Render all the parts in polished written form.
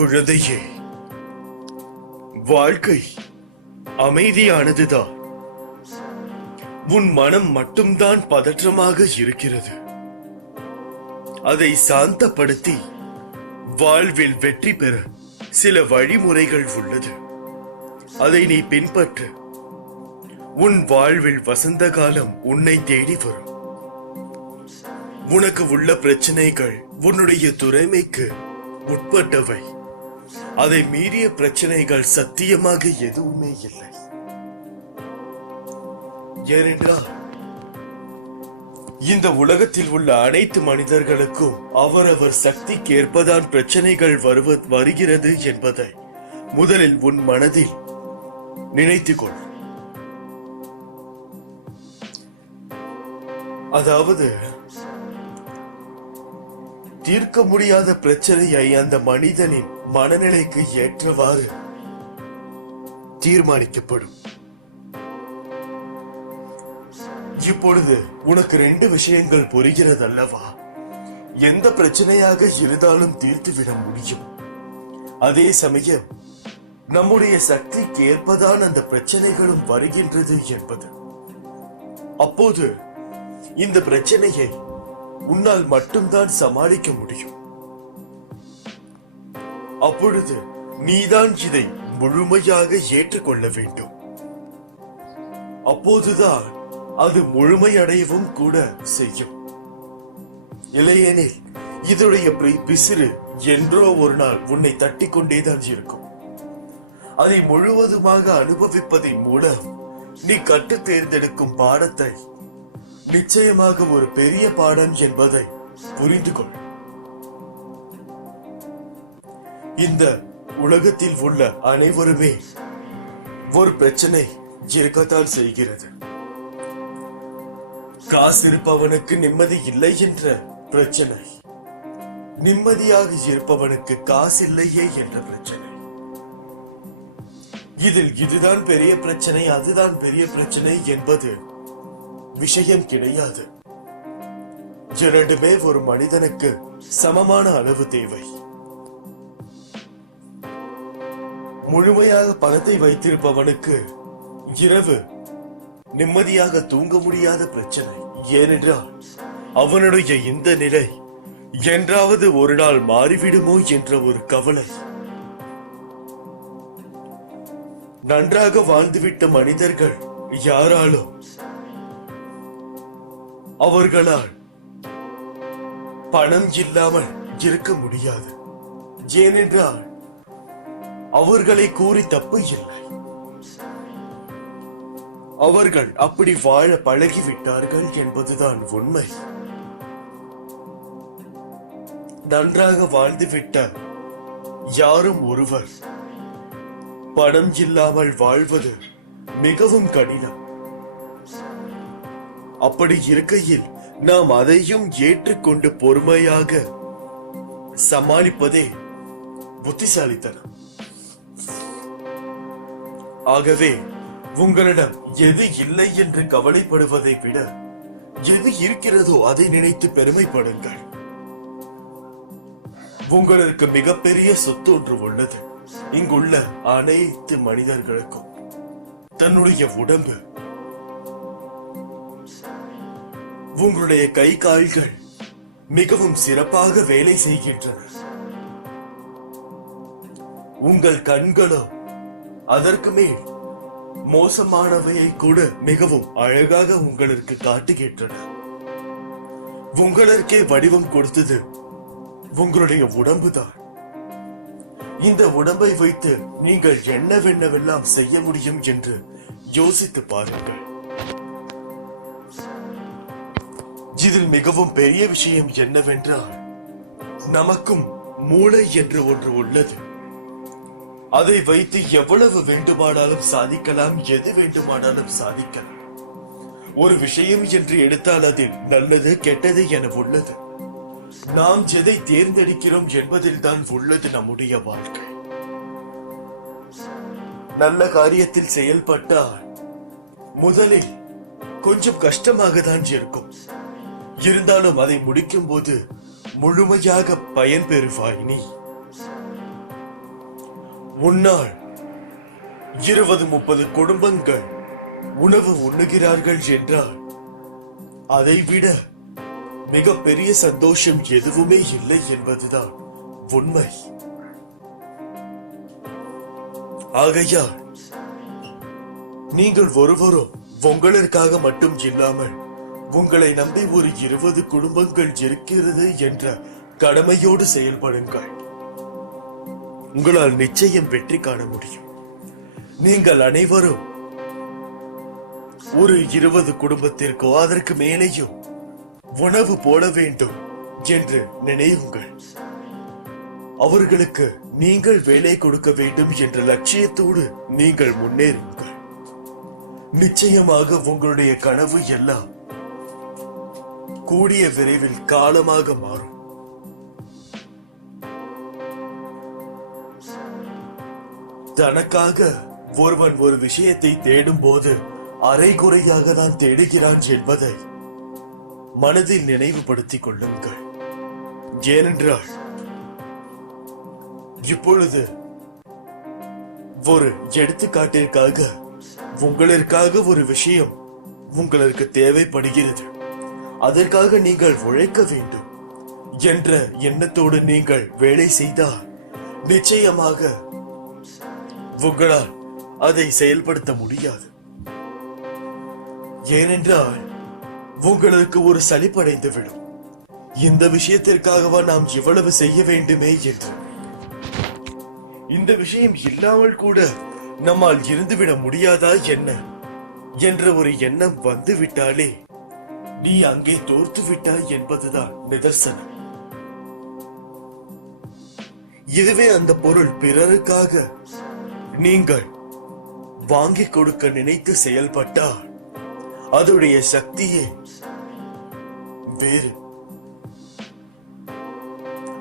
குழந்தையே, வாழ்க்கை அமைதியானதுதான். உன் மனம் மட்டும்தான் பதற்றமாக இருக்கிறது. அதை சாந்தப்படுத்தி வாழ்வில் வெற்றி பெற சில வழிமுறைகள் உள்ளது. அதை நீ பின்பற்று. உன் வாழ்வில் வசந்த காலம் உன்னை தேடி வரும். உனக்கு உள்ள பிரச்சனைகள் உன்னுடைய துறைமைக்கு உட்பட்டவை. அதை மீறிய பிரச்சனைகள் சத்தியமாக எதுவுமே இல்லை. ஏனென்றால் இந்த உலகத்தில் உள்ள அனைத்து மனிதர்களுக்கும் அவரவர் சக்திக்கு ஏற்பதான் பிரச்சனைகள் வருகிறது என்பதை முதலில் உன் மனதில் நினைத்துக்கொள். அதாவது தீர்க்க முடியாத பிரச்சனையை அந்த மனிதனின் மனநிலைக்கு ஏற்றவாறு தீர்மானிக்கப்படும். இப்பொழுது உனக்கு 2 விஷயங்கள் புரிகிறது அல்லவா? எந்த பிரச்சனையாக இருந்தாலும் தீர்த்துவிட முடியும். அதே சமயம் நம்முடைய சக்திக்கு ஏற்பதான் அந்த பிரச்சனைகளும் வருகின்றது என்பது. அப்போது இந்த பிரச்சனையை உன்னால் மட்டும்தான் சமாளிக்க முடியும். அப்பொழுது நீதான் இதை முழுமையாக ஏற்றுக்கொள்ள வேண்டும். அப்போதுதான் அது முழுமையடையவும் கூட செய்யும். இல்லையெனில் இதனுடைய பிசிறு என்றோ ஒரு நாள் உன்னை தட்டி கொண்டேதான் இருக்கும். அதை முழுவதுமாக அனுபவிப்பதன் மூலம் நீ கற்று தேர்ந்தெடுக்கும் பாடத்தை நிச்சயமாக ஒரு பெரிய பாடம் என்பதை புரிந்து கொள். இந்த உலகத்தில் உள்ள அனைவருமே ஒரு பிரச்சனை இருக்கத்தான் செய்கிறது. காசு இருப்பவனுக்கு நிம்மதி இல்லை என்ற பிரச்சனை, நிம்மதியாக இருப்பவனுக்கு காசு இல்லையே என்ற பிரச்சனை. இதில் இதுதான் பெரிய பிரச்சனை, அதுதான் பெரிய பிரச்சனை என்பது விஷயம் கிடையாது. இரண்டுமே ஒரு மனிதனுக்கு சமமான அளவு தேவை. முழுமையாக பணத்தை வைத்திருப்பவனுக்கு இரவு நிம்மதியாக தூங்க முடியாத பிரச்சனை. ஏனென்றால் அவனுடைய இந்த நிலை என்றாவது ஒரு நாள் மாறிவிடுமோ என்ற ஒரு கவலை. நன்றாக வாழ்ந்துவிட்ட மனிதர்கள் யாராலும் அவர்களால் பணம் இல்லாமல் இருக்க முடியாது. ஏனென்றால் அவர்களை கூறி தப்பு இல்லை. அவர்கள் அப்படி வாழ பழகிவிட்டார்கள் என்பதுதான் உண்மை. நன்றாக வாழ்ந்துவிட்ட யாரும் ஒருவர் பணம் இல்லாமல் வாழ்வது மிகவும் கடினம். அப்படி இருக்கையில் நாம் அதையும் ஏற்றுக்கொண்டு பொறுமையாக சமாளிப்பதே புத்திசாலித்தனம். ஆகவே உங்களிடம் எது இல்லை என்று கவலைப்படுவதை விட எது இருக்கிறதோ அதை நினைத்து பெருமைப்படுங்கள். உங்களுக்கு மிகப்பெரிய சொத்து ஒன்று உள்ளது. இங்குள்ள அனைத்து மனிதர்களுக்கும் தன்னுடைய உடம்பு, உங்களுடைய கை கால்கள் மிகவும் சிறப்பாக வேலை செய்கின்றன. உங்கள் கண்களோ அதற்கு மேல் மோசமானவையை கூட மிகவும் அழகாக உங்களுக்கு காட்டுகின்றன. உங்களுக்கே வடிவம் கொடுத்தது உங்களுடைய உடம்புதான். இந்த உடம்பை வைத்து நீங்கள் என்னவென்னவெல்லாம் செய்ய முடியும் என்று யோசித்து பாருங்கள். இதில் மிகவும் பெரிய விஷயம் என்னவென்றால் நமக்கும் மூளை என்று ஒன்று உள்ளது. அதை வைத்து எவ்வளவு வேண்டுமானாலும் சாதிக்கலாம், எது வேண்டுமானாலும் சாதிக்கலாம். ஒரு விஷயம் என்று எடுத்தால் அதில் நல்லது கெட்டது என உள்ளது. நாம் எதை தேர்ந்தெடுக்கிறோம் என்பதில் தான் உள்ளது நம்முடைய வாழ்க்கை. நல்ல காரியத்தில் செயல்பட்டால் முதலில் கொஞ்சம் கஷ்டமாக தான் இருக்கும். இருந்தாலும் அதை முடிக்கும் போது முழுமையாக பயன்பெறுவாய் நீ. உன்னால் 20-30 குடும்பங்கள் உணவு உண்ணுகிறார்கள் என்றால் அதைவிட மிகப்பெரிய சந்தோஷம் எதுவுமே இல்லை என்பதுதான் உண்மை. ஆகையால் நீங்கள் ஒருவரும் உங்களுக்காக மட்டும் இல்லாமல் உங்களை நம்பி ஒரு 20 குடும்பங்கள் இருக்கிறது என்ற கடமையோடு செயல்படுங்கள். உங்களால் நிச்சயம் வெற்றி காண முடியும். நீங்கள் அனைவரும் ஒரு 20 குடும்பத்திற்கோ அதற்கு மேலேயோ உணவு போட வேண்டும் என்று நினையுங்கள். அவர்களுக்கு நீங்கள் வேலை கொடுக்க வேண்டும் என்ற லட்சியத்தோடு நீங்கள் முன்னேறுங்கள். நிச்சயமாக உங்களுடைய கனவு எல்லாம் கூடிய விரைவில் காலமாக மாறும். தனக்காக ஒருவன் ஒரு விஷயத்தை தேடும் போது அரைகுறையாக தான் தேடுகிறான் என்பதை மனதில் நினைவுபடுத்திக் கொள்ளுங்கள். ஏனென்றால் இப்பொழுது ஒரு எடுத்துக்காட்டிற்காக உங்களுக்காக ஒரு விஷயம் உங்களுக்கு தேவைப்படுகிறது, அதற்காக நீங்கள் உழைக்க வேண்டும் என்ற எண்ணத்தோடு நீங்கள் வேலை செய்தால் நிச்சயமாக உங்களால் அதை செயல்படுத்த முடியாது. ஏனென்றால் உங்களுக்கு ஒரு சலிப்படைந்து விடும். இந்த விஷயத்திற்காகவா நாம் இவ்வளவு செய்ய வேண்டுமே என்று. இந்த விஷயம் இல்லாமல் கூட நம்மால் இருந்துவிட முடியாதா என்ன என்ற ஒரு எண்ணம் வந்துவிட்டாலே நீ அங்கே தோர்த்து விட்டாய் என்பதுதான் நிதர்சனம். இதுவே அந்த பொருள் பிறருக்காக நீங்கள் வாங்கிக் கொடுக்க நினைத்து செயல்பட்டால் அதோடைய சக்தியே வேறு.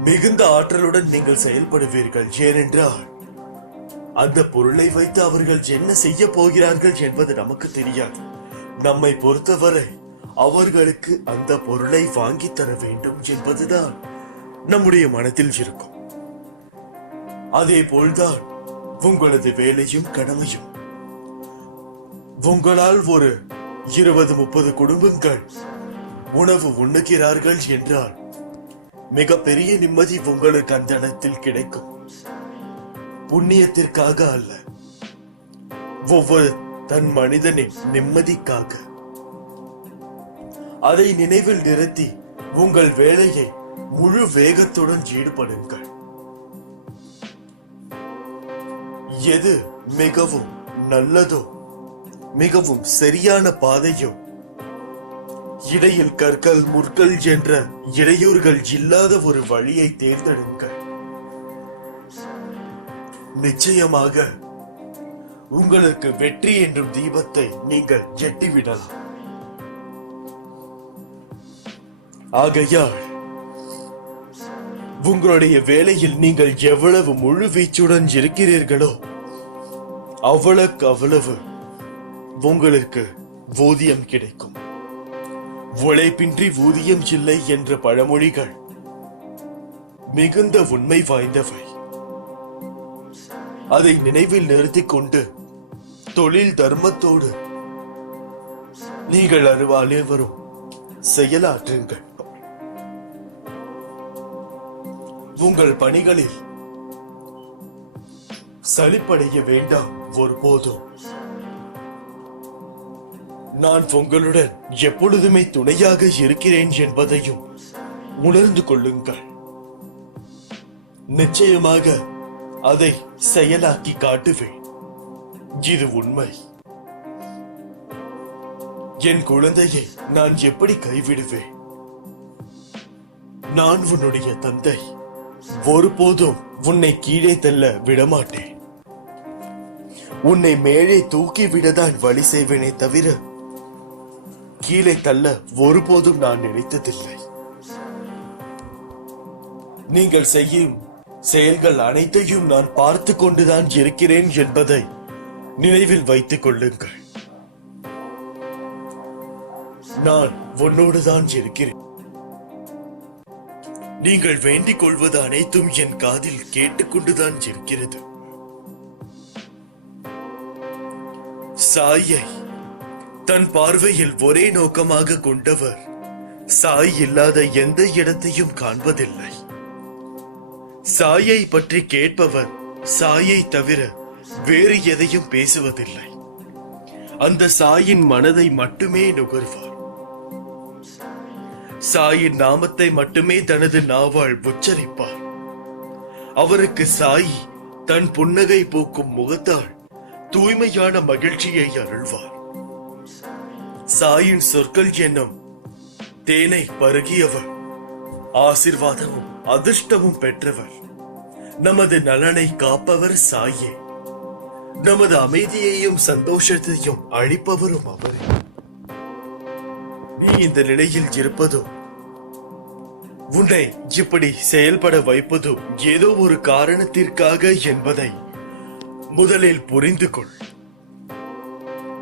மிகுந்த ஆற்றலுடன் நீங்கள் செயல்படுவீர்கள். ஏனென்றால் அந்த பொருளை வைத்து அவர்கள் என்ன செய்ய போகிறார்கள் என்பது நமக்கு தெரியாது. நம்மை பொறுத்தவரை அவர்களுக்கு அந்த பொருளை வாங்கி தர வேண்டும் என்பதுதான் நம்முடைய மனதில் இருக்கும். அதே போல்தான் உங்களது வேலையும் கடமையும். உங்களால் ஒரு 20-30 குடும்பங்கள் உணவு உண்ணுகிறார்கள் என்றால் மிகப்பெரிய நிம்மதி உங்களுக்கு அந்த இடத்தில் கிடைக்கும். புண்ணியத்திற்காக அல்ல, ஒவ்வொரு தன் மனிதனின் நிம்மதிக்காக. அதை நினைவில் நிறுத்தி உங்கள் வேலையை முழு வேகத்துடன் ஈடுபடுங்கள். எது மிகவும் நல்லதோ, மிகவும் சரியான பாதையோ, இடையில் கற்கள் முற்கள் என்ற இடையூறுகள் இல்லாத ஒரு வழியை தேர்ந்தெடுங்கள். நிச்சயமாக உங்களுக்கு வெற்றி என்றும் தீபத்தை நீங்கள் எட்டிவிடலாம். ஆகையால் உங்களுடைய வேலையில் நீங்கள் எவ்வளவு முழு வீச்சுடன் இருக்கிறீர்களோ அவ்வளவு உங்களுக்கு ஊதியம் கிடைக்கும். உழைப்பின்றி ஊதியம் இல்லை என்ற பழமொழிகள் மிகுந்த உண்மை வாய்ந்தவை. அதை நினைவில் நிறுத்திக் கொண்டு தொழில் தர்மத்தோடு நீங்கள் அனைவரும் செயலாற்றுங்கள். உங்கள் பணிகளில் சலிப்படைய வேண்டாம் ஒருபோதும். நான் உங்களுடன் எப்பொழுதுமே துணையாக இருக்கிறேன் என்பதையும் உணர்ந்து கொள்ளுங்கள். நிச்சயமாக அதை செயலாக்கி காட்டுவேன். இது உண்மை. என் குழந்தையை நான் எப்படி கைவிடுவேன்? நான் உன்னுடைய தந்தை. ஒருபோதும் உன்னை கீழே தள்ள விடமாட்டேன். உன்னை மேலே தூக்கி விடதான் வழி செய்வேனே தவிர கீழே தள்ள ஒருபோதும் நான் நினைத்ததில்லை. நீங்கள் செய்யும் செயல்கள் அனைத்தையும் நான் பார்த்து கொண்டுதான் இருக்கிறேன் என்பதை நினைவில் வைத்துக் கொள்ளுங்கள். நான் உன்னோடுதான் இருக்கிறேன். நீங்கள் வேண்டிக் கொள்வது அனைத்தும் என் காதில் கேட்டுக்கொண்டுதான் இருக்கிறது. சாயை தன் பார்வையில் ஒரே நோக்கமாக கொண்டவர் சாய் இல்லாத எந்த இடத்தையும் காண்பதில்லை. சாயை பற்றி கேட்பவர் சாயை தவிர வேறு எதையும் பேசுவதில்லை. அந்த சாயின் மனதை மட்டுமே நுகர்வார். சாயின் நாமத்தை மட்டுமே தனது நாவால் உச்சரிப்பார். அவருக்கு சாய் தன் புன்னகை போக்கும் முகத்தால் தூய்மையான மகிழ்ச்சியை அருள்வார். சாயின் சொற்கள் என்னும் தேனை பருகியவர், ஆசிர்வாதமும் அதிர்ஷ்டமும் பெற்றவர். நமது நலனை காப்பவர் சாயே. நமது அமைதியையும் சந்தோஷத்தையும் அளிப்பவரும் அவரே. நீ இந்த நிலையில் இருப்பதும் உன்னை இப்படி செயல்பட வைப்பதும் ஏதோ ஒரு காரணத்திற்காக என்பதை முதலில் புரிந்து கொள்.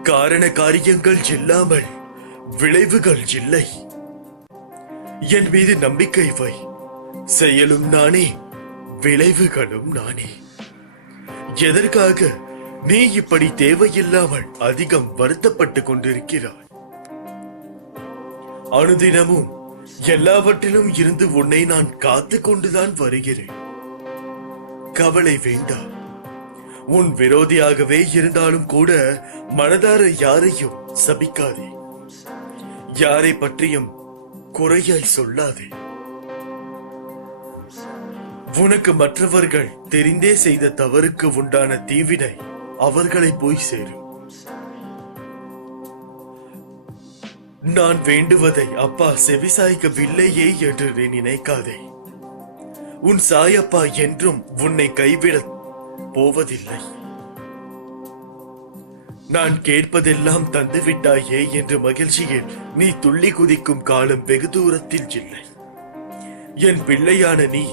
காரண காரியங்கள் இல்லாமல் விளைவுகள் இல்லை. என் மீது நம்பிக்கை வை. செயலும் நானே, விளைவுகளும் நானே. எதற்காக நீ இப்படி தேவையில்லாமல் அதிகம் வருத்தப்பட்டுக் கொண்டிருக்கிறாய்? அனுதினமும் எல்லாவற்றிலும் இருந்து உன்னை நான் காத்து கொண்டுதான் வருகிறேன். கவலை வேண்டாம். உன் விரோதியாகவே இருந்தாலும் கூட மனதார யாரையும் சபிக்காதே. யாரை பற்றியும் குறையாய் சொல்லாதே. உனக்கு மற்றவர்கள் தெரிந்தே செய்த தவறுக்கு உண்டான தீவினை அவர்களை போய் சேரும். நான் வேண்டுவதை அப்பா செவிசாய்க்கவில்லையே என்று நீ நினைக்காதே. உன் சாயப்பா என்றும் உன்னை கைவிட போவதில்லை. நான் கேட்பதெல்லாம் தந்துவிட்டாயே என்று மகிழ்ச்சியில் நீ துள்ளி குதிக்கும் காலம் வெகு தூரத்தில் இல்லை. என் பிள்ளையான நீ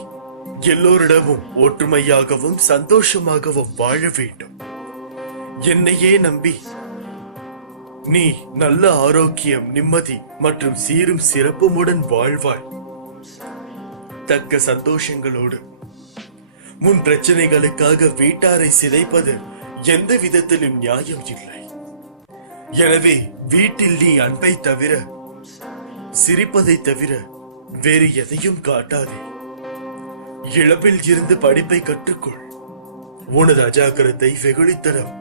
எல்லோரிடமும் ஒற்றுமையாகவும் சந்தோஷமாகவும் வாழ வேண்டும். என்னையே நம்பி நீ நல்ல ஆரோக்கியம், நிம்மதி மற்றும் சீரும் சிறப்புமுடன் வாழ்வாய். தக்க சந்தோஷங்களோடு. முன் பிரச்சனைகளுக்காக வீட்டாரை சிதைப்பது எந்த விதத்திலும் நியாயம் இல்லை. எனவே வீட்டில் நீ அன்பை தவிர, சிரிப்பதை தவிர வேறு எதையும் காட்டாதே. இழப்பில் இருந்து படிப்பை கற்றுக்கொள். உனது அஜாக்கிரதை, வெகுளித்தனம்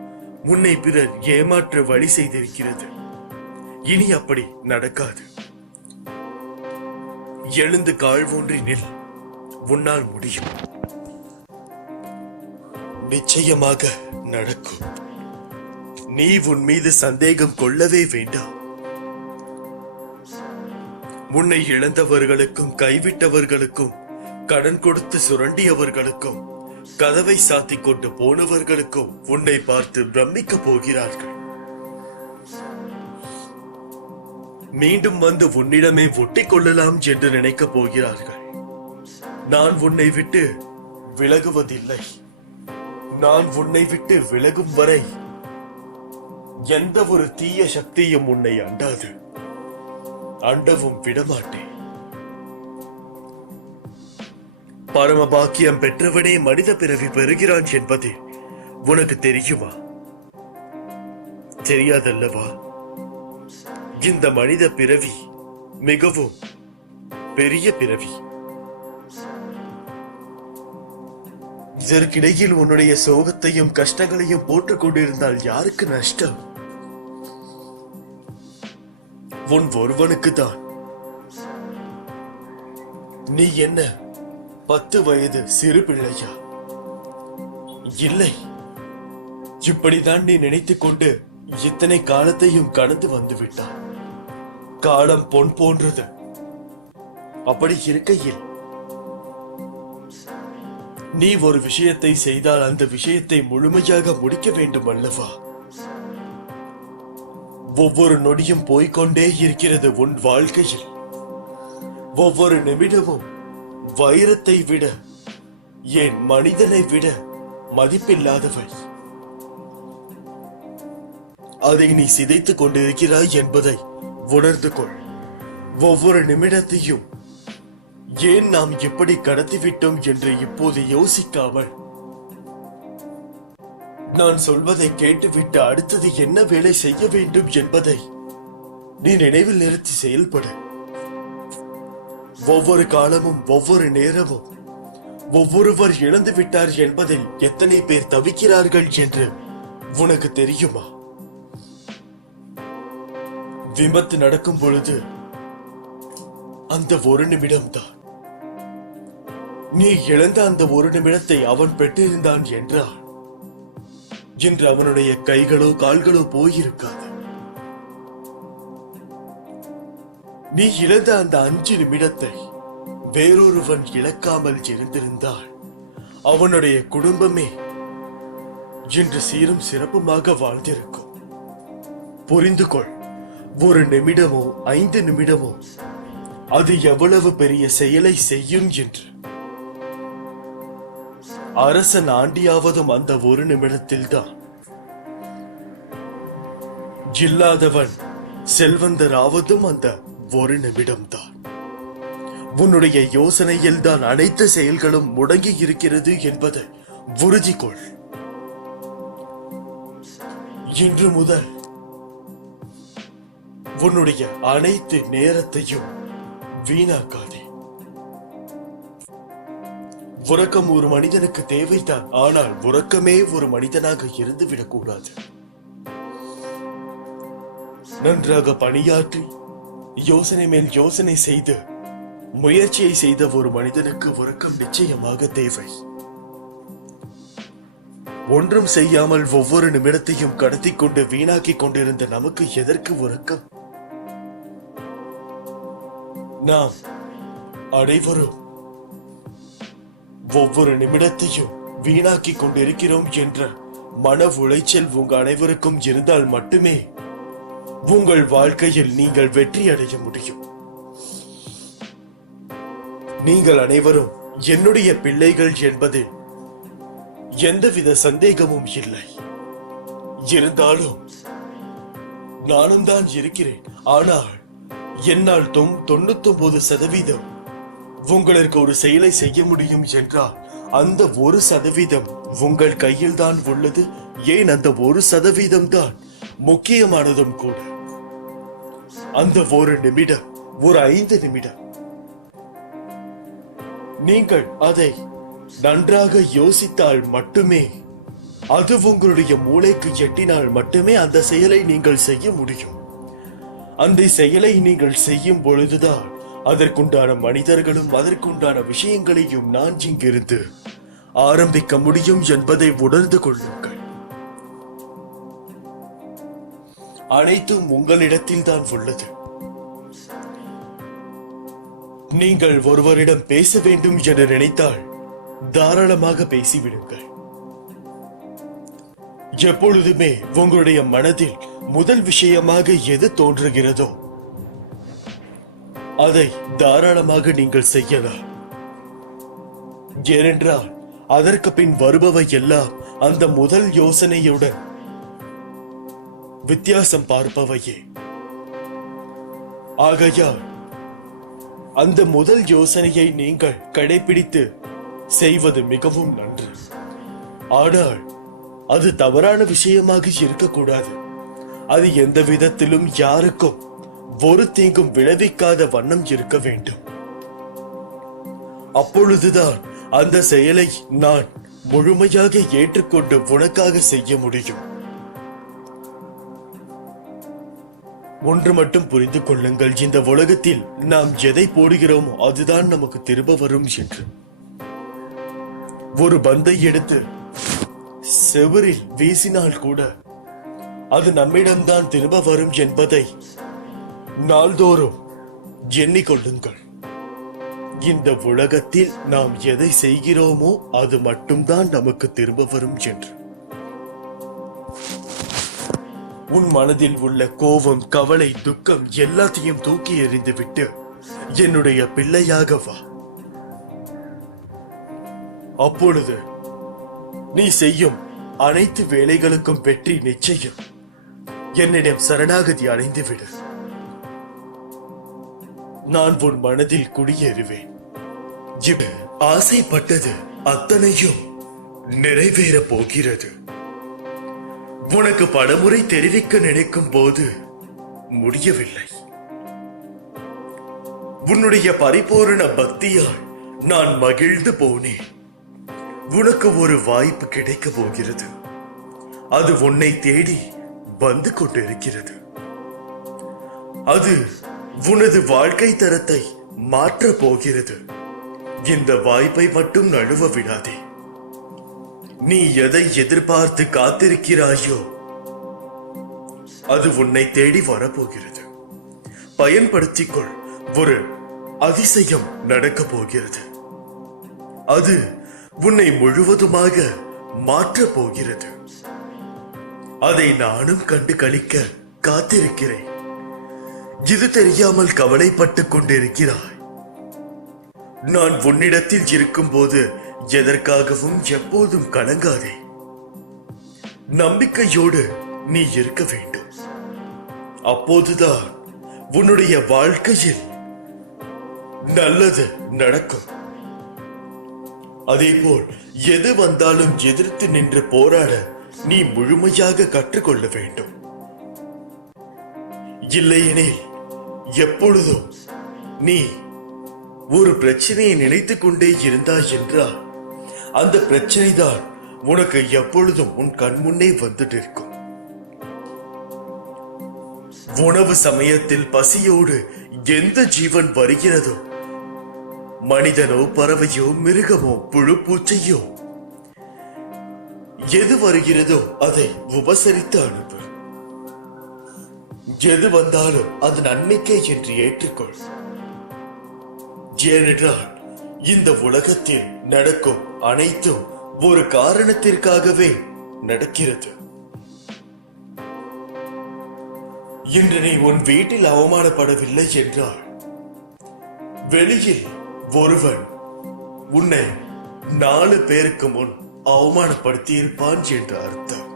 உன்னை பிறர் ஏமாற்ற வழி செய்திருக்கிறது. இனி அப்படி நடக்காது. எழுந்து கால் ஊன்றி நில். உன்னால் முடியும். நிச்சயமாக நடக்கும். நீ உன் மீது சந்தேகம் கொள்ளவே வேண்டாம். உன்னை இழந்தவர்களுக்கும், கைவிட்டவர்களுக்கும், கடன் கொடுத்து சுரண்டியவர்களுக்கும், கதவை சாத்திக் கொண்டு போனவர்களுக்கும் உன்னை பார்த்து பிரமிக்க போகிறார்கள். மீண்டும் வந்து உன்னிடமே ஒட்டிக் கொள்ளலாம் என்று நினைக்கப் போகிறார்கள். நான் உன்னை விட்டு விலகுவதில்லை. நான் உன்னை விட்டு விலகும் வரை எந்த ஒரு தீய சக்தியும் உன்னை அண்டாது. அண்டவும் விடமாட்டேன். பரம பாக்கியம் பெற்றவனே மனித பிறவி பெறுகிறான் என்பது உனக்கு தெரியுமா? தெரியாதல்லவா? இந்த மனித பிறவி மிகவும் பெரிய பிறவி. இதற்கிடையில் உன்னுடைய சோகத்தையும் கஷ்டங்களையும் போட்டுக் கொண்டிருந்தால் யாருக்கு நஷ்டம்? உன் ஒருவனுக்கு தான். நீ என்ன 10 வயது சிறு பிள்ளையா? இல்லை. இப்படிதான் நீ நினைத்துக் கொண்டு இத்தனை காலத்தையும் கடந்து வந்து விட்டாய். காலம் பொன் போன்றது. அப்படி இருக்கையில் நீ ஒரு விஷயத்தை செய்தால் அந்த விஷயத்தை முழுமையாக முடிக்க வேண்டும் அல்லவா? ஒவ்வொரு நொடியும் போய்கொண்டே இருக்கிறது உன் வாழ்க்கையில். ஒவ்வொரு நிமிடமும் வைரத்தை விட, ஏன் மனிதனை விட மதிப்பில்லாதவை. அதை நீ சிதைத்துக் கொண்டிருக்கிறாய் என்பதை உணர்ந்து கொள். ஒவ்வொரு நிமிடத்தையும் ஏன் நாம் எப்படி கடத்திவிட்டோம் என்று இப்போது யோசிக்காமல் நான் சொல்வதை கேட்டுவிட்டு அடுத்தது என்ன வேலை செய்ய வேண்டும் என்பதை நீ நினைவில் நிறுத்தி செயல்படு. ஒவ்வொரு காலமும் ஒவ்வொரு நேரமும் ஒவ்வொருவர் இழந்து விட்டார் என்பதில் எத்தனை பேர் தவிக்கிறார்கள் என்று உனக்கு தெரியுமா? விபத்து நடக்கும் பொழுது அந்த ஒரு நிமிடம்தான், நீ இழந்த அந்த ஒரு நிமிடத்தை அவன் பெற்றிருந்தான் என்றால் இன்று அவனுடைய கைகளோ கால்களோ போயிருக்காது. நீ இழந்த அந்த 5 நிமிடத்தை வேறொருவன் இழக்காமல் இருந்திருந்தால் அவனுடைய குடும்பமே இன்று சீரும் சிறப்புமாக வாழ்ந்திருக்கும். புரிந்து கொள், ஒரு நிமிடமோ 5 நிமிடமோ அது எவ்வளவு பெரிய செயலை செய்யும் என்று. அரசன் ஆண்டியாவதும் அந்த ஒரு நிமிடத்தில் தான். இல்லாதவன் செல்வந்தராவதும் அந்த ஒரு நிமிடம்தான். உன்னுடைய யோசனையில் தான் அனைத்து செயல்களும் முடங்கி இருக்கிறது என்பதை உறுதி கொள். இன்று முதல் உன்னுடைய அனைத்து நேரத்தையும் வீணாக்காதே. உறக்கம் ஒரு மனிதனுக்கு தேவைதான், ஆனால் உறக்கமே ஒரு மனிதனாக இருந்துவிடக் கூடாது. நன்றாக பணியாற்றி யோசனை மேல் யோசனை செய்து முயற்சியை செய்த ஒரு மனிதனுக்கு உறக்கம் நிச்சயமாக தேவை. ஒன்றும் செய்யாமல் ஒவ்வொரு நிமிடத்தையும் கடத்தி கொண்டு வீணாக்கி கொண்டிருந்த நமக்கு எதற்கு உறக்கம்? நாம் அனைவரும் ஒவ்வொரு நிமிடத்தையும் வீணாக்கி கொண்டிருக்கிறோம் என்ற மன உளைச்சல் உங்கள் அனைவருக்கும் இருந்தால் மட்டுமே உங்கள் வாழ்க்கையில் நீங்கள் வெற்றி அடைய முடியும். நீங்கள் அனைவரும் என்னுடைய பிள்ளைகள் என்பதில் எந்தவித சந்தேகமும் இல்லை. இருந்தாலும் நானும் தான் இருக்கிறேன். ஆனால் என்னால் 99% உங்களுக்கு ஒரு செயலை செய்ய முடியும் என்றால் அந்த 1% உங்கள் கையில் தான் உள்ளது. ஏன், அந்த 1% தான் முக்கியமானதும் கூட. அந்த ஒரு நிமிடம், ஒரு 5 நிமிடம் நீங்கள் அதை நன்றாக யோசித்தால் மட்டுமே, அது உங்களுடைய மூளைக்கு எட்டினால் மட்டுமே அந்த செயலை நீங்கள் செய்ய முடியும். அந்த செயலை நீங்கள் செய்யும் பொழுதுதான் அதற்குண்டான மனிதர்களும் அதற்குண்டான விஷயங்களையும் நான் இங்கிருந்து ஆரம்பிக்க முடியும் என்பதை உணர்ந்து கொள்ளுங்கள். அனைத்தும் உங்களிடத்தில் தான் உள்ளது. நீங்கள் ஒருவரிடம் பேச வேண்டும் என்று நினைத்தால் தாராளமாக பேசிவிடுங்கள். எப்பொழுதுமே உங்களுடைய மனதில் முதல் விஷயமாக எது தோன்றுகிறதோ அதை தாராளமாக நீங்கள் செய்யலாம். ஏனென்றால் அதற்கு பின் வருபவை எல்லாம் அந்த முதல் யோசனையுடன் வித்தியாசம் பார்ப்பவையே. ஆகையால் அந்த முதல் யோசனையை நீங்கள் கடைபிடித்து செய்வது மிகவும் நன்று. ஆனால் அது தவறான விஷயமாக இருக்கக்கூடாது. அது எந்த விதத்திலும் யாருக்கும் ஒரு தீங்கும் விளைவிக்காத வண்ணம் இருக்க வேண்டும். அப்பொழுதுதான் அந்த செயலை நான் முழுமையாக ஏற்றுக்கொண்டு உனக்காக செய்ய முடியும். ஒன்று மட்டும் புரிந்து கொள்ளுங்கள், இந்த உலகத்தில் நாம் எதை போடுகிறோமோ அதுதான் நமக்கு திரும்ப வரும் என்று. ஒரு பந்தை எடுத்து செவரில் வீசினால் கூட அது நம்மிடம்தான் திரும்ப வரும் என்பதை நாள்தோறும் எண்ணிக்கொள்ளுங்கள். இந்த உலகத்தில் நாம் எதை செய்கிறோமோ அது மட்டும்தான் நமக்கு திரும்ப வரும் என்று. உன் மனதில் உள்ள கோபம், கவலை, துக்கம் எல்லாத்தையும் தூக்கி எறிந்து விட்டு என்னுடைய பிள்ளையாக வா. அப்பொழுது நீ செய்யும் அனைத்து வேலைகளுக்கும் வெற்றி நிச்சயம். என்னிடம் சரணாகதி அடைந்து விடு. நான் உன் மனதில் குடியேறுவேன். ஆசைப்பட்டது அத்தனையும் நிறைவேற போகிறது. உனக்கு பலமுறை தெரிவிக்க நினைக்கும் போது முடியவில்லை. உன்னுடைய பரிபூரண பக்தியால் நான் மகிழ்ந்து போனேன். உனக்கு ஒரு வாய்ப்பு கிடைக்க போகிறது. அது உன்னை தேடி வந்து கொண்டிருக்கிறது. அது உனது வாழ்க்கை தரத்தை மாற்ற போகிறது. இந்த வாய்ப்பை மட்டும் நழுவ விடாதே. நீ எதை எதிர்பார்த்து காத்திருக்கிறாயோ அது உன்னை தேடி வரப்போகிறது. பயன்படுத்திக்கொள். ஒரு அதிசயம் நடக்க போகிறது. அது உன்னை முழுவதுமாக மாற்றப் போகிறது. அதை நானும் கண்டு களிக்க காத்திருக்கிறேன். இது தெரியாமல் கவலைப்பட்டுக் கொண்டிருக்கிறாய். நான் உன்னிடத்தில் இருக்கும் போது எதற்காகவும் எப்போதும் கலங்காதே. நம்பிக்கையோடு நீ இருக்க வேண்டும். அப்போதுதான் உன்னுடைய வாழ்க்கையில் நல்லது நடக்கும். அதேபோல் எது வந்தாலும் எதிர்த்து நின்று போராட நீ முழுமையாக கற்றுக்கொள்ள வேண்டும். இல்லையெனில் எப்பொழுதும் நீ ஒரு பிரச்சனையை நினைத்துக் கொண்டே இருந்தாய் என்றால் அந்த பிரச்சனை தான் உனக்கு எப்பொழுதும் உன் கண் முன்னே வந்துட்டு இருக்கும். உணவு சமயத்தில் பசியோடு எந்த ஜீவன் வருகிறதோ, மனிதனோ பறவையோ மிருகமோ புழு பூச்சையோ, எது வருகிறதோ அதை உபசரித்து அனுப்பு. எது வந்தாலும் அது நன்மைக்கே என்று ஏற்றுக்கொள். ஏனென்றால் இந்த உலகத்தில் நடக்கும் அனைத்தும் ஒரு காரணத்திற்காகவே நடக்கிறது. இன்று நீ உன் வீட்டில் அவமானப்படவில்லை என்றால் வெளியில் ஒருவன் உன்னை 4 பேருக்கு முன் அவமானப்படுத்தி இருப்பான் என்று அர்த்தம்.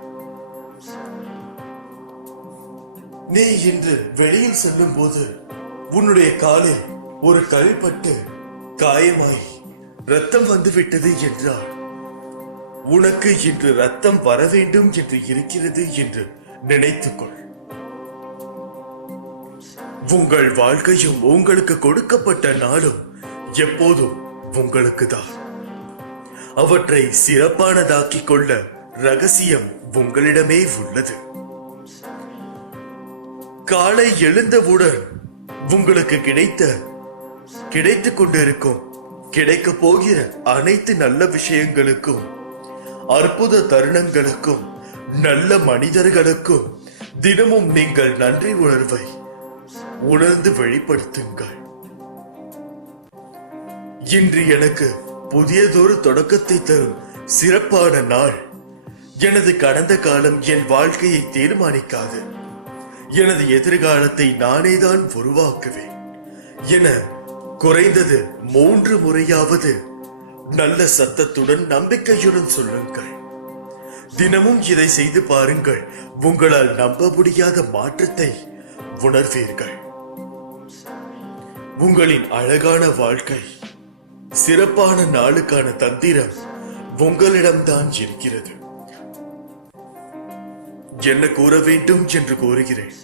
நீ இன்று வெளியில் செல்லும் போது உன்னுடைய காலில் ஒரு கல்பட்டு காயமாய் ரத்தம் வந்துவிட்டது என்றால் உனக்கு இன்று ரத்தம் வர வேண்டும் என்று இருக்கிறது என்று நினைத்துக்கொள். உங்கள் வாழ்க்கையும் உங்களுக்கு கொடுக்கப்பட்ட நாளும் எப்போதும் உங்களுக்கு தான். அவற்றை சிறப்பானதாக்கிக் கொள்ள ரகசியம் உங்களிடமே உள்ளது. காலை எழுந்தவுடன் உங்களுக்கு கிடைத்துக் கொண்டிருக்கும், கிடைக்க போகிற அனைத்து நல்ல விஷயங்களுக்கும், அற்புத தருணங்களுக்கும், நல்ல மனிதர்களுக்கும் தினமும் நீங்கள் நன்றி உணர்வை உணர்ந்து வெளிப்படுத்துங்கள். இன்று எனக்கு புதியதொரு தொடக்கத்தை தரும் சிறப்பான நாள். எனது கடந்த காலம் என் வாழ்க்கையை தீர்மானிக்காது. எனது எதிர்காலத்தை நானேதான் உருவாக்குவேன் என குறைந்தது 3 முறையாவது நல்ல சத்தத்துடன் நம்பிக்கையுடன் சொல்லுங்கள். தினமும் இதை செய்து பாருங்கள். உங்களால் நம்ப முடியாத மாற்றத்தை உணர்வீர்கள். உங்களின் அழகான வாழ்க்கை, சிறப்பான நாளுக்கான தந்திரம் உங்களிடம்தான் இருக்கிறது. என்ன கூற வேண்டும் என்று கூறுகிறேன்.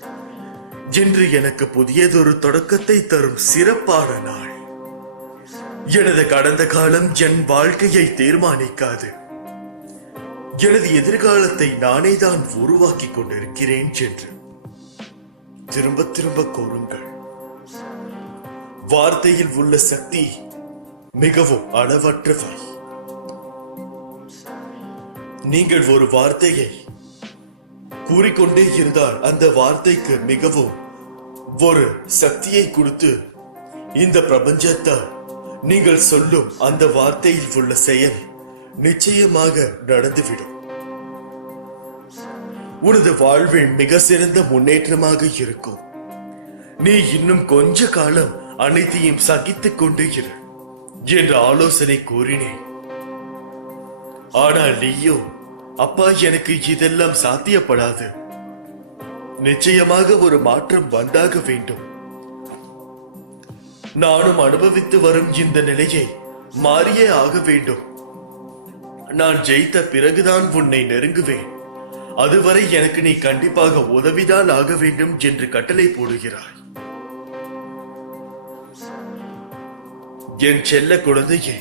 இன்று எனக்கு புதியதொரு தொடக்கத்தை தரும் சிறப்பான நாள். எனது கடந்த காலம் என் வாழ்க்கையை தீர்மானிக்காது. எனது எதிர்காலத்தை நானே தான் உருவாக்கி கொண்டிருக்கிறேன் என்று திரும்ப திரும்ப கூறுங்கள். வார்த்தையில் உள்ள சக்தி மிகவும் அளவற்றவை. நீங்கள் ஒரு வார்த்தையை கூறிக்கொண்டே இருந்தால் அந்த வார்த்தைக்கு மிகவும் ஒரு சக்தியை கொடுத்து இந்த பிரபஞ்சத்தால் நீங்கள் சொல்லும் அந்த வார்த்தையில் உள்ள செயல் நிச்சயமாக நடந்துவிடும். உனது வாழ்வின் மிக சிறந்த முன்னேற்றமாக இருக்கும். நீ இன்னும் கொஞ்ச காலம் அனைத்தையும் சகித்துக் கொண்டு இரு என்ற ஆலோசனை கூறினேன். ஆனால் நீயோ, அப்பா எனக்கு இதெல்லாம் சாத்தியப்படாது, நிச்சயமாக ஒரு மாற்றம் வந்தாக வேண்டும், நானும் அனுபவித்து வரும் இந்த நிலையை மாறியே ஆக வேண்டும், நான் ஜெயித்த பிறகுதான் உன்னை நெருங்குவேன், அதுவரை எனக்கு நீ கண்டிப்பாக உதவிதான் ஆக வேண்டும் என்று கட்டளை போடுகிறாய். என் செல்ல குழந்தையே,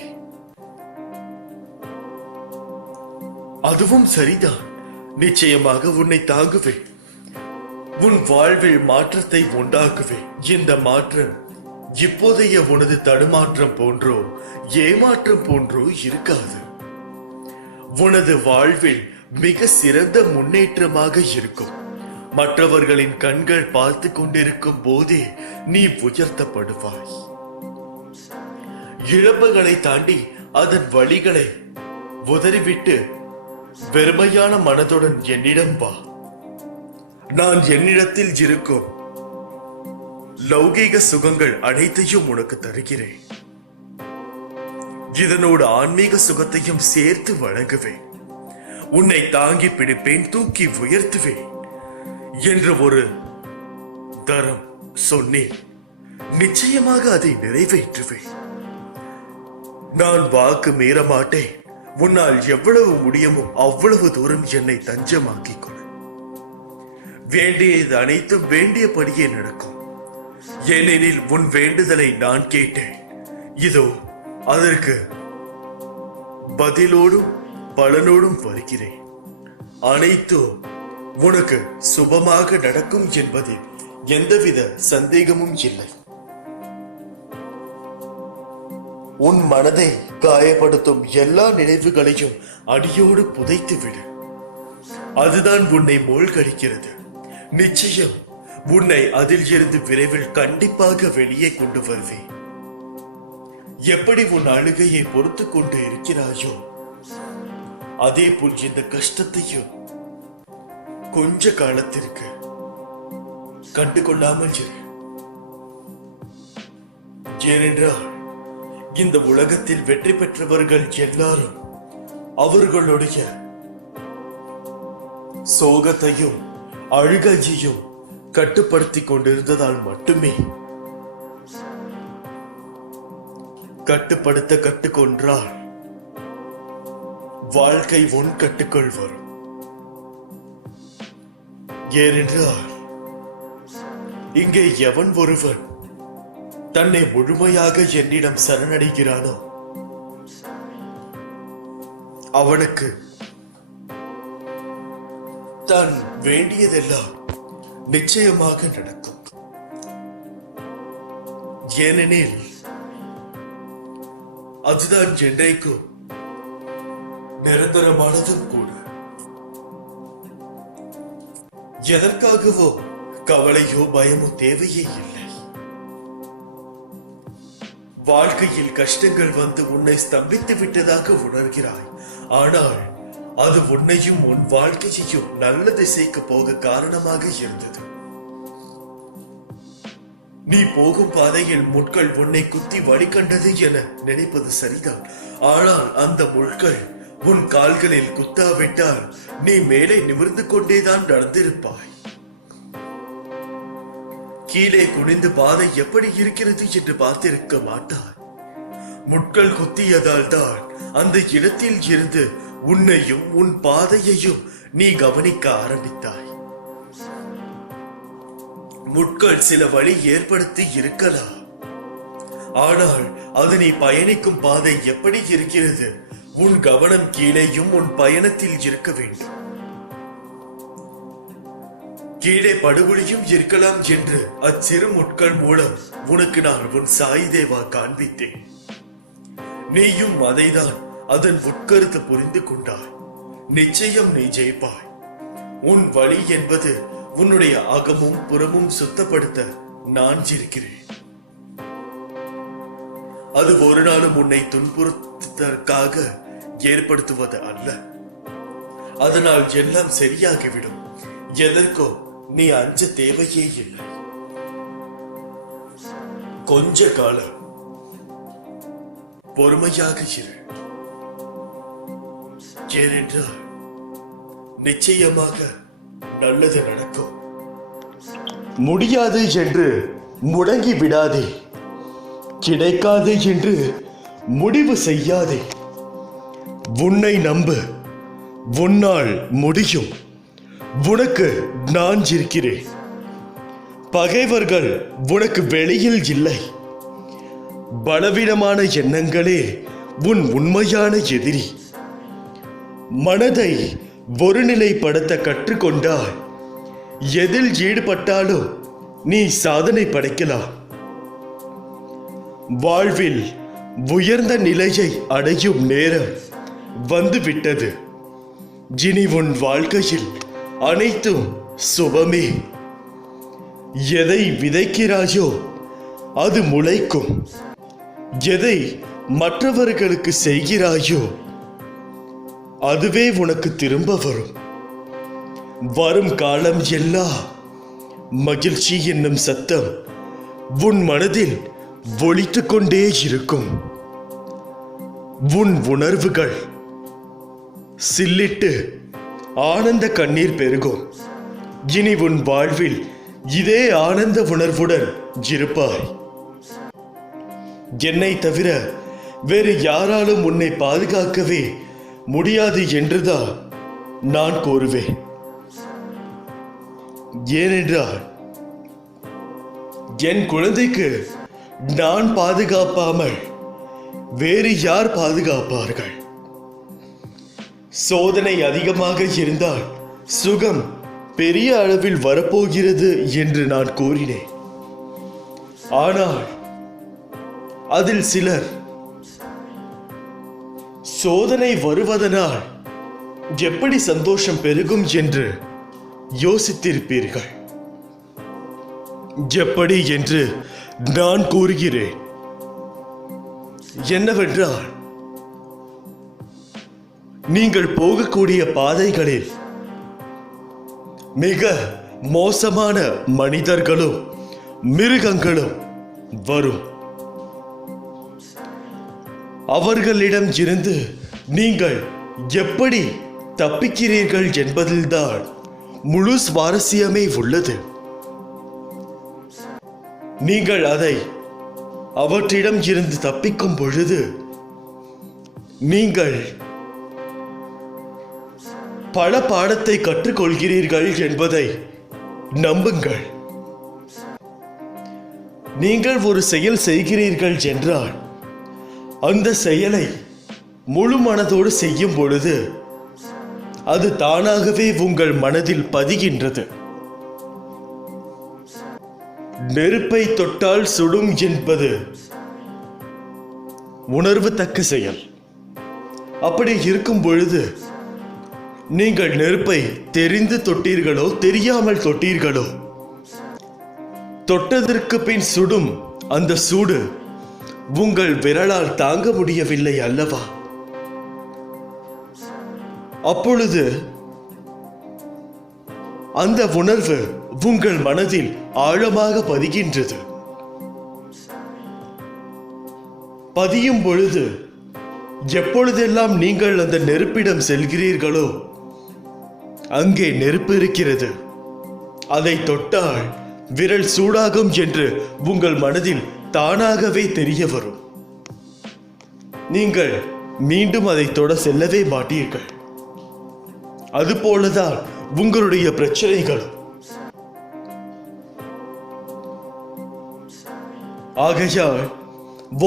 அதுவும் சரிதான். நிச்சயமாக உன்னை தாங்குவேன். உன் வாழ்வில் மாற்றத்தை உண்டாக்குவேன். இந்த மாற்றம் இப்போதைய உனது தடுமாற்றம் போன்றோ ஏமாற்றம் போன்றோ இருக்காது. உனது வாழ்வில் மிக சிறந்த முன்னேற்றமாக இருக்கும். மற்றவர்களின் கண்கள் பார்த்து கொண்டிருக்கும் போதே நீ உயர்த்தப்படுவாய். இழப்புகளை தாண்டி அதன் வழிகளை உதறிவிட்டு வெறுமையான மனதுடன் என்னிடம் வா. நான் என்னிடத்தில் இருக்கும் லௌகீக சுகங்கள் அனைத்தையும் உனக்கு தருகிறேன். இதனோடு ஆன்மீக சுகத்தையும் சேர்த்து வழங்குவேன். உன்னை தாங்கி பிடிப்பேன், தூக்கி உயர்த்துவேன் என்று ஒரு தரம் சொன்னேன். நிச்சயமாக அதை நிறைவேற்றுவேன். நான் வாக்கு மீற மாட்டேன். உன்னால் எவ்வளவு முடியுமோ அவ்வளவு தூரம் என்னை தஞ்சமாக்கிக் கொள். வேண்டியது அனைத்தும் வேண்டியபடியே நடக்கும். ஏனெனில் உன் வேண்டுதலை நான் கேட்டேன். இதோ அதற்கு பதிலோடும் பலனோடும் வருகிறேன். அனைத்தும் உனக்கு சுபமாக நடக்கும் என்பதில் எந்தவித சந்தேகமும் இல்லை. உன் மனதை காயப்படுத்தும் எல்லா நினைவுகளையும் அடியோடு புதைத்து விடு. அதுதான் உன்னை மூழ்கடிக்கிறது. நிச்சயம் உன்னை அதில் இருந்து விரைவில் கண்டிப்பாக வெளியே கொண்டு வருவேன். எப்படி உன் அழுகையை பொறுத்து கொண்டு இருக்கிறாயோ அதே போல் இந்த கஷ்டத்தையும் கொஞ்ச காலத்திற்கு கண்டுகொள்ளாமல் இரு. ஏனென்றால் இந்த உலகத்தில் வெற்றி பெற்றவர்கள் எல்லாரும் அவர்களுடைய சோகத்தையும் அழுகையையும் கட்டுப்படுத்திக் கொண்டிருந்ததால் மட்டுமே. கட்டுப்படுத்த கற்றுக்கொண்டால் வாழ்க்கை உன் கட்டுக்குள் வரும். ஏனென்றால் இங்கே எவன் ஒருவன் தன்னை முழுமையாக என்னிடம் சரணடைகிறானோ அவனுக்கு தான் வேண்டியதெல்லாம் நிச்சயமாக நடக்கும். ஏனெனில் அதுதான் என்றைக்கும் நிரந்தரமானதும் கூட. எதற்காகவோ கவலையோ பயமோ தேவையே இல்லை. வாழ்க்கையில் கஷ்டங்கள் வந்து உன்னை ஸ்தம்பித்து விட்டதாக உணர்கிறாய். ஆனால் அது உன்னையும் உன் வாழ்க்கையையும் நல்ல திசைக்கு போக காரணமாக இருந்தது. நீ போகும் பாதையில் முட்கள் உன்னை குத்தி வழிகண்டது என நினைப்பது சரிதான். ஆனால் அந்த முட்கள் உன் கால்களில் குத்தாவிட்டால் நீ மேலே நிமிர்ந்து கொண்டேதான் நடந்திருப்பாய். கீழே குனிந்து பாதை எப்படி இருக்கிறது என்று பார்த்திருக்க மாட்டாய். முட்கள் குத்தியதால் தான் அந்த இடத்தில் இருந்து உன்னையும் உன் பாதையையும் நீ கவனிக்க ஆரம்பித்தாய். முட்கள் சில வழி ஏற்படுத்தி இருக்கலாம். ஆனால் அது நீ பயணிக்கும் பாதை எப்படி இருக்கிறது? உன் கவனம் கீழேயும் உன் பயணத்தில் இருக்க வேண்டும். கீழே படுகொலியும் இருக்கலாம் என்று அச்சிறு முட்கள் மூலம் உனக்கு நான் உன் சாய் தேவா காண்பித்தேன். நீயும் அதைதான் அதன் உட்கருத்து புரிந்து கொண்டாய். நிச்சயம் நீ ஜெயிப்பாய். உன் வழி என்பது உன்னுடைய அகமும் புறமும் சுத்தப்படுத்த நான் இருக்கிறேன். அது ஒரு நாளும் உன்னை துன்புறுத்தற்காக ஏற்படுத்துவது அல்ல. அதனால் எல்லாம் சரியாகிவிடும். எதற்கோ நீ அஞ்ச தேவையே இல்லை. கொஞ்ச காலம் பொறுமையாக இரு. ஏனென்றால் நிச்சயமாக நல்லது நடக்கும். முடியாது என்று முடங்கி விடாதே. கிடைக்காது என்று முடிவு செய்யாதே. உன்னை நம்பு. உன்னால் முடியும். உனக்கு நான் இருக்கிறேன். பகைவர்கள் உனக்கு வெளியில் இல்லை. பலவீனமான எண்ணங்களே உன் உண்மையான எதிரி. மனதை ஒருநிலைப்படுத்த கற்றுக்கொண்டால் எதில் ஈடுபட்டாலும் நீ சாதனை படைக்கலாம். வாழ்வில் உயர்ந்த நிலையை அடையும் நேரம் வந்துவிட்டது. இனி உன் வாழ்க்கையில் அனைத்தும் சுபமே. எதை விதைக்கிறாயோ அது முளைக்கும். எதை மற்றவர்களுக்கு செய்கிறாயோ அதுவே உனக்கு திரும்ப வரும். வரும் காலம் எல்லாம் மகிழ்ச்சி என்னும் சத்தம் உன் மனதில் ஒலித்துக் கொண்டே இருக்கும். உன் உணர்வுகள் சில்லிட்டு ஆனந்த கண்ணீர் பெருகும். இனி உன் வாழ்வில் இதே ஆனந்த உணர்வுடன் இருப்பாய். என்னை தவிர வேறு யாராலும் உன்னை பாதுகாக்கவே முடியாது என்றுதான் நான் கூறுவேன். ஏனென்றால் என் குழந்தைக்கு நான் பாதுகாப்பாமல் வேறு யார் பாதுகாப்பார்கள்? சோதனை அதிகமாக இருந்தால் சுகம் பெரிய அளவில் வரப்போகிறது என்று நான் கூறினேன். ஆனால் அதில் சிலர் சோதனை வருவதனால் எப்படி சந்தோஷம் பெருகும் என்று யோசித்திருப்பீர்கள். எப்படி என்று நான் கூறுகிறேன். என்னவென்றால், நீங்கள் போகக்கூடிய பாதைகளில் மிக மோசமான மனிதர்களும் மிருகங்களும் வரும். அவர்களிடம் இருந்து நீங்கள் எப்படி தப்பிக்கிறீர்கள் என்பதில்தான் முழு சுவாரஸ்யமே உள்ளது. நீங்கள் அவற்றிடம் இருந்து தப்பிக்கும் பொழுது நீங்கள் பல பாடத்தை கற்றுக்கொள்கிறீர்கள் என்பதை நம்புங்கள். நீங்கள் ஒரு செயல் செய்கிறீர்கள் என்றால் அந்த செயலை முழு மனதோடு செய்யும் பொழுது அது தானாகவே உங்கள் மனதில் பதிகின்றது. நெருப்பை தொட்டால் சுடும் என்பது உணர்வு தக்க செயல். அப்படி இருக்கும் பொழுது நீங்கள் நெருப்பை தெரிந்து தொட்டீர்களோ தெரியாமல் தொட்டீர்களோ, தொட்டதற்கு பின் சுடும் அந்த சூடு உங்கள் விரலால் தாங்க முடியவில்லை அல்லவா? அப்பொழுது அந்த உணர்வு உங்கள் மனதில் ஆழமாக பதிகின்றது. பதியும் பொழுது எப்பொழுதெல்லாம் நீங்கள் அந்த நெருப்பிடம் செல்கிறீர்களோ அங்கே நெருப்பு இருக்கிறது. அதை தொட்டால் விரல் சூடாகும் என்று உங்கள் மனதில் தானாகவே தெரிய வரும். நீங்கள் மீண்டும் அதை தொட செல்லவே மாட்டீர்கள். அதுபோலதான் உங்களுடைய பிரச்சனைகள். ஆகையால்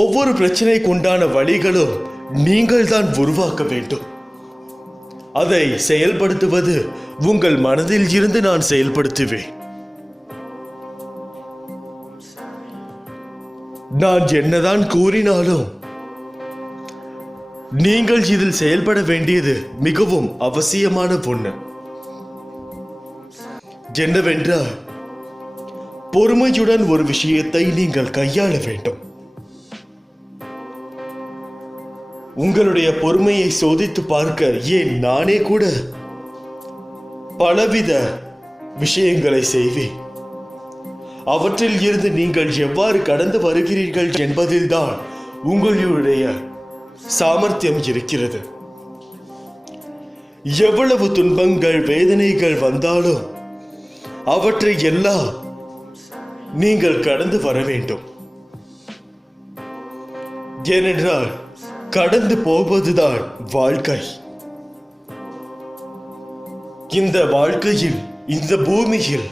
ஒவ்வொரு பிரச்சனைக்கு உண்டான வழிகளும் நீங்கள் தான் உருவாக்க வேண்டும். அதை செயல்படுத்துவது உங்கள் மனதில் இருந்து நான் செயல்படுத்துவேன். நான் என்னதான் கூறினாலும் நீங்கள் இதில் செயல்பட வேண்டியது மிகவும் அவசியமான ஒன்று. என்னவென்றால், பொறுமையுடன் ஒரு விஷயத்தை நீங்கள் கையாள வேண்டும். உங்களுடைய பொறுமையை சோதித்து பார்க்க ஏன் நானே கூட பலவித விஷயங்களை செய்வேன். அவற்றில் இருந்து நீங்கள் எவ்வாறு கடந்து வருகிறீர்கள் என்பதில்தான் உங்களுடைய சாமர்த்தியம் இருக்கிறது. எவ்வளவு துன்பங்கள் வேதனைகள் வந்தாலும் அவற்றை எல்லாம் நீங்கள் கடந்து வர வேண்டும். ஏனென்றால் கடந்து போவதுதான் வாழ்க்கை. இந்த வாழ்க்கையில், இந்த பூமியில்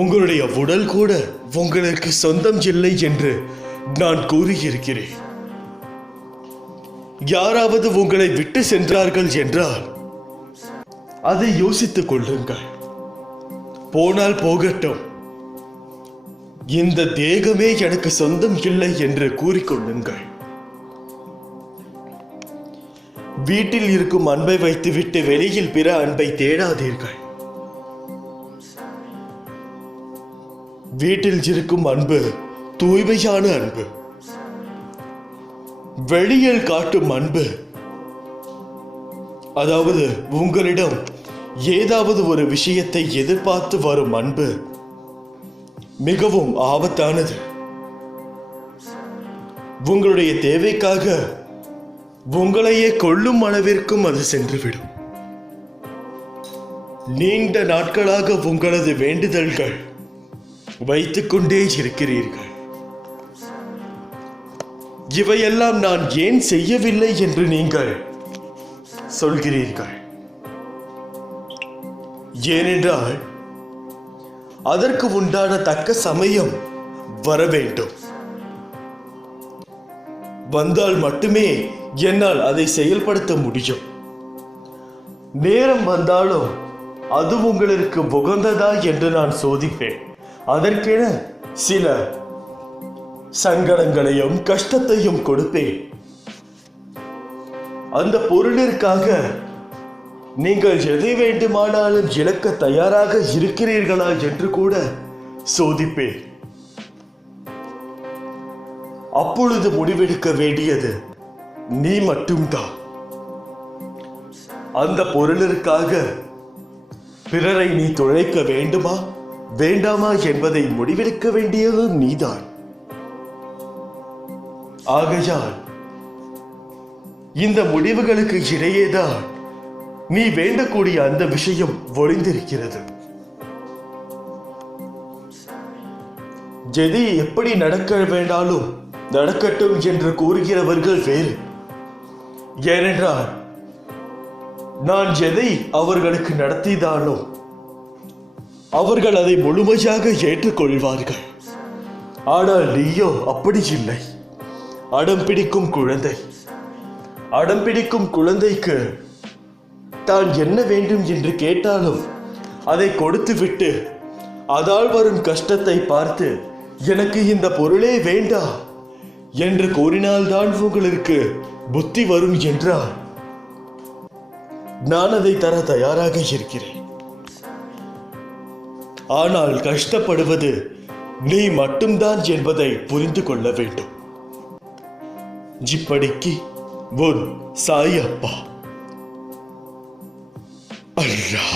உங்களுடைய உடல் கூட உங்களுக்கு சொந்தம் இல்லை என்று நான் கூறியிருக்கிறேன். யாராவது உங்களை விட்டு சென்றார்கள் என்றால் அதை யோசித்துக் கொள்ளுங்கள். போனால் போகட்டும், இந்த தேகமே எனக்கு சொந்தம் இல்லை என்று கூறிக்கொள்ளுங்கள். வீட்டில் இருக்கும் அன்பை வைத்துவிட்டு வெளியில் பிற அன்பை தேடாதீர்கள். வீட்டில் இருக்கும் அன்பு தூய்மையான அன்பு. வெளியில் காட்டும் அன்பு, அதாவது உங்களிடம் ஏதாவது ஒரு விஷயத்தை எதிர்பார்த்து வரும் அன்பு, மிகவும் ஆபத்தானது. உங்களுடைய தேவைக்காக உங்களையே கொல்லும் அளவிற்கும் அது சென்றுவிடும். நீண்ட நாட்களாக உங்களது வேண்டுதல்கள் வைத்துக் கொண்டே இருக்கிறீர்கள். இவையெல்லாம் நான் ஏன் செய்யவில்லை என்று நீங்கள் சொல்கிறீர்கள். ஏனென்றால் அதற்கு உண்டான தக்க சமயம் வர வேண்டும். வந்தால் மட்டுமே என்னால் அதை செயல்படுத்த முடியும். நேரம் வந்தாலும் அது உங்களுக்கு உகந்ததா என்று நான் சோதிப்பேன். அதற்கென சில சங்கடங்களையும் கஷ்டத்தையும் கொடுப்பேன். அந்த பொருளிற்காக நீங்கள் எதை வேண்டுமானாலும் இழக்க தயாராக இருக்கிறீர்களா என்று கூட சோதிப்பேன். அப்பொழுது முடிவெடுக்க வேண்டியது நீ மட்டும்தான். அந்த பொருளிற்காக பிறரை நீ துளைக்க வேண்டுமா வேண்டாமா என்பதை முடிவெடுக்க வேண்டியது நீதான். ஆகையால் இந்த முடிவுகளுக்கு இடையேதான் நீ வேண்டக்கூடிய அந்த விஷயம் ஒளிந்திருக்கிறது. எது எப்படி நடக்க வேண்டாலும் நடக்கட்டும் என்று கூறுகிறவர்கள் வேறு. ஏனென்றால் நான் எதை அவர்களுக்கு நடத்தினாலும் அவர்கள் அதை முழுமையாக ஏற்றுக்கொள்வார்கள். ஆனால் நீயோ அப்படி இல்லை. அடம் பிடிக்கும் குழந்தை. அடம் பிடிக்கும் குழந்தைக்கு தான் என்ன வேண்டும் என்று கேட்டாலும் அதை கொடுத்துவிட்டு அதால் வரும் கஷ்டத்தை பார்த்து எனக்கு இந்த பொருளே வேண்டாம் என்று கூறினால்தான் உங்களுக்கு புத்தி வரும் என்றால் நான் அதை தர தயாராக இருக்கிறேன். ஆனால் கஷ்டப்படுவது நீ மட்டும்தான் என்பதை புரிந்து கொள்ள வேண்டும். இப்படிக்கு உன் சாயப்பா. அல்லாஹ்.